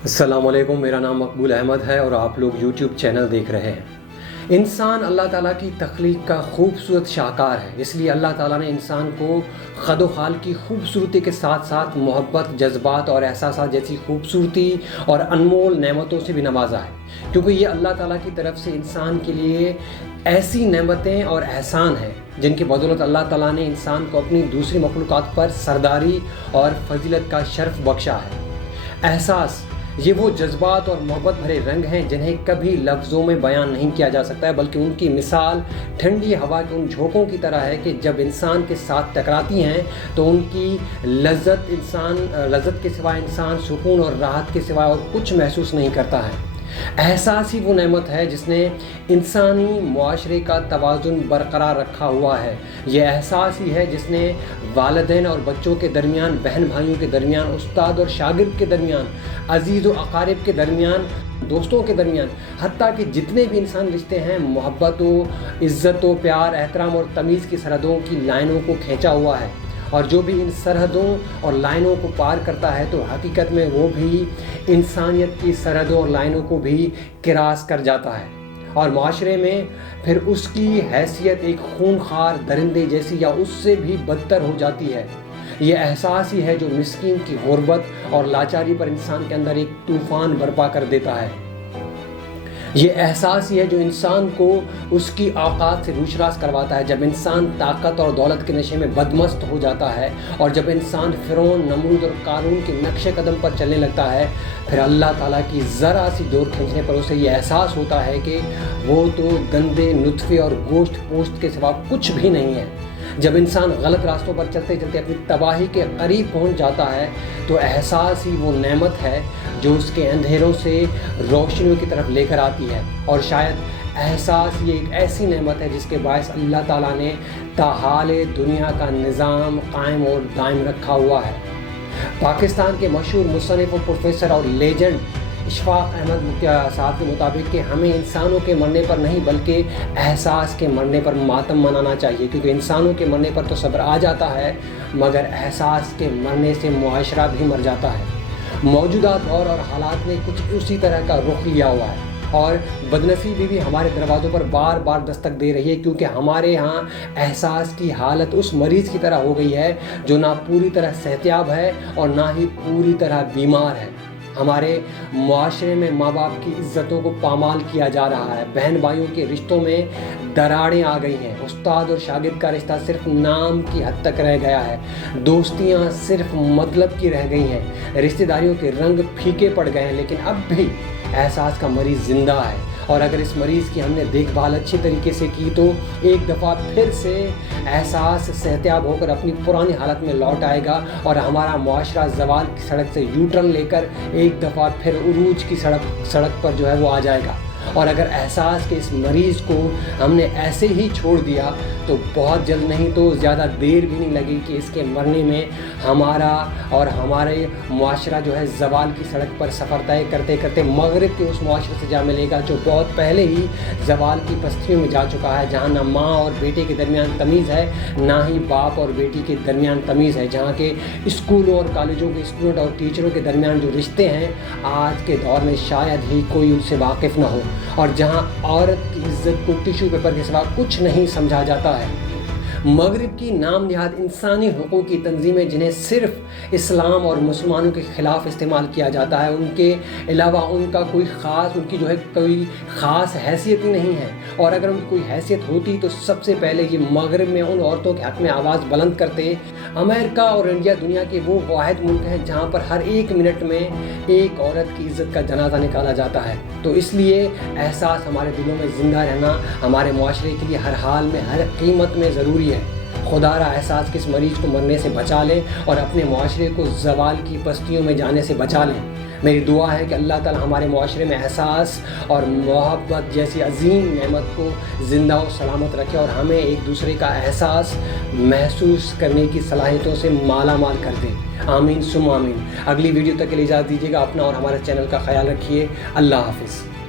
अस्सलाम वालेकुम। मेरा नाम मकबूल अहमद है और आप लोग यूट्यूब चैनल देख रहे हैं। इंसान अल्लाह ताला की तख्लीक का खूबसूरत शाहकार है, इसलिए अल्लाह ताला ने इंसान को खद खाल की खूबसूरती के साथ साथ मोहब्बत, जज्बात और एहसासात जैसी खूबसूरती और अनमोल नेमतों से भी नवाजा है, क्योंकि ये अल्लाह ताला की तरफ से इंसान के लिए ऐसी नेमतें और एहसान हैं जिनकी बदौलत अल्लाह ताला ने इंसान को अपनी दूसरी मखलूक़ात पर सरदारी और फजीलत का शर्फ बख्शा है। एहसास ये वो जज्बात और मोहब्बत भरे रंग हैं जिन्हें कभी लफ्ज़ों में बयान नहीं किया जा सकता है, बल्कि उनकी मिसाल ठंडी हवा के उन झोंकों की तरह है कि जब इंसान के साथ टकराती हैं तो उनकी लज्जत के सिवाय इंसान सुकून और राहत के सिवाय और कुछ महसूस नहीं करता है। एहसास ही वो नेमत है जिसने इंसानी मुआशरे का तवाज़ुन बरकरार रखा हुआ है। ये एहसास ही है जिसने वालिदैन और बच्चों के दरमियान, बहन भाइयों के दरमियान, उस्ताद और शागिर्द के दरमियान, अजीज़ व अकारिब के दरमियान, दोस्तों के दरमियान, हत्ता कि जितने भी इंसान रिश्ते हैं, मोहब्बत व इज़्ज़त व प्यार, एहतराम और तमीज़ की सरहदों की लाइनों को खींचा हुआ है। और जो भी इन सरहदों और लाइनों को पार करता है तो हकीकत में वो भी इंसानियत की सरहदों और लाइनों को भी किरास कर जाता है, और माशरे में फिर उसकी हैसियत एक खूनखार दरिंदे जैसी या उससे भी बदतर हो जाती है। ये एहसास ही है जो मिस्कीन की गुर्बत और लाचारी पर इंसान के अंदर एक तूफ़ान बर्पा कर देता है। ये एहसास ही है जो इंसान को उसकी औकात से रूशरास करवाता है। जब इंसान ताकत और दौलत के नशे में बदमस्त हो जाता है और जब इंसान फिरौन, नमरूद और कारून के नक्शे कदम पर चलने लगता है, फिर अल्लाह ताला की ज़रा सी डोर खींचने पर उसे ये एहसास होता है कि वो तो गंदे नुत्फ़े और गोश्त पोश्त के सिवा कुछ भी नहीं है। जब इंसान गलत रास्तों पर चलते चलते अपनी तबाही के करीब पहुंच जाता है तो एहसास ही वो नेमत है जो उसके अंधेरों से रोशनियों की तरफ लेकर आती है। और शायद एहसास ये एक ऐसी नेमत है जिसके बायस अल्लाह ताला ने ताहाले दुनिया का निज़ाम कायम और दायम रखा हुआ है। पाकिस्तान के मशहूर मुसन्निफ़ और प्रोफेसर और लेजेंड इशफाक अहमद साहब के मुताबिक कि हमें इंसानों के मरने पर नहीं बल्कि एहसास के मरने पर मातम मनाना चाहिए, क्योंकि इंसानों के मरने पर तो सब्र आ जाता है मगर एहसास के मरने से मुआशरा भी मर जाता है। मौजूदा दौर और हालात ने कुछ उसी तरह का रुख लिया हुआ है और बदनसीबी भी हमारे दरवाज़ों पर बार बार दस्तक दे रही है, क्योंकि हमारे यहाँ एहसास की हालत उस मरीज़ की तरह हो गई है जो ना पूरी तरह सेहतियाब है और ना ही पूरी तरह बीमार है। हमारे मुआशरे में माँ बाप की इज़्ज़तों को पामाल किया जा रहा है, बहन भाइयों के रिश्तों में दरारें आ गई हैं, उस्ताद और शागिर्द का रिश्ता सिर्फ नाम की हद तक रह गया है, दोस्तियाँ सिर्फ मतलब की रह गई हैं, रिश्तेदारियों के रंग फीके पड़ गए हैं। लेकिन अब भी एहसास का मरीज़ ज़िंदा है, और अगर इस मरीज़ की हमने देखभाल अच्छी तरीके से की तो एक दफ़ा फिर से एहसास सेहतियाब होकर अपनी पुरानी हालत में लौट आएगा और हमारा मुआशरा ज़वाल की सड़क से यू टर्न लेकर एक दफ़ा फिर उरूज की सड़क पर जो है वो आ जाएगा। और अगर एहसास के इस मरीज़ को हमने ऐसे ही छोड़ दिया तो बहुत जल्द नहीं तो ज़्यादा देर भी नहीं लगेगी कि इसके मरने में हमारा और हमारे मुआशरा जो है ज़वाल की सड़क पर सफ़र तय करते करते मगरिब के उस मुआशरे से जा मिलेगा जो बहुत पहले ही ज़वाल की बस्तियों में जा चुका है, जहाँ ना माँ और बेटे के दरमियान तमीज़ है ना ही बाप और बेटी के दरमियान तमीज़ है, जहाँ के स्कूलों और कॉलेजों के स्टूडेंट और टीचरों के दरमियान जो रिश्ते हैं आज के दौर में शायद ही कोई उनसे वाकिफ़ ना हो, और जहां औरत की इज्जत को टिश्यू पेपर के सिवा कुछ नहीं समझा जाता है। मगरिब की नाम निहाद इंसानी हुकूक़ की तंजीमें जिन्हें सिर्फ इस्लाम और मुसलमानों के ख़िलाफ़ इस्तेमाल किया जाता है, उनके अलावा उनका उनकी जो है कोई ख़ास हैसियत ही नहीं है, और अगर उनकी कोई हैसियत होती तो सबसे पहले ये मगरिब में उन औरतों के हक़ में आवाज़ बुलंद करते। अमेरिका और इंडिया दुनिया के वो वाहिद मुल्क हैं जहाँ पर हर एक मिनट में एक औरत की इज़्ज़त का जनाजा निकाला जाता है। तो इसलिए एहसास हमारे दिलों में ज़िंदा रहना हमारे मुआशरे के लिए हर हाल में हर कीमत में ज़रूरी है। खुदारा एहसास के इस मरीज़ को मरने से बचा लें और अपने मुआशरे को ज़वाल की बस्तियों में जाने से बचा लें। मेरी दुआ है कि अल्लाह ताला हमारे मुआशरे में एहसास और मोहब्बत जैसी अजीम नेमत को ज़िंदा और सलामत रखे और हमें एक दूसरे का एहसास महसूस करने की सलाहियतों से माला माल कर दे। आमीन सुम आमीन। अगली वीडियो तक के लिए इजाज़त दीजिएगा। अपना और हमारे चैनल का ख्याल रखिए। अल्लाह हाफ़िज़।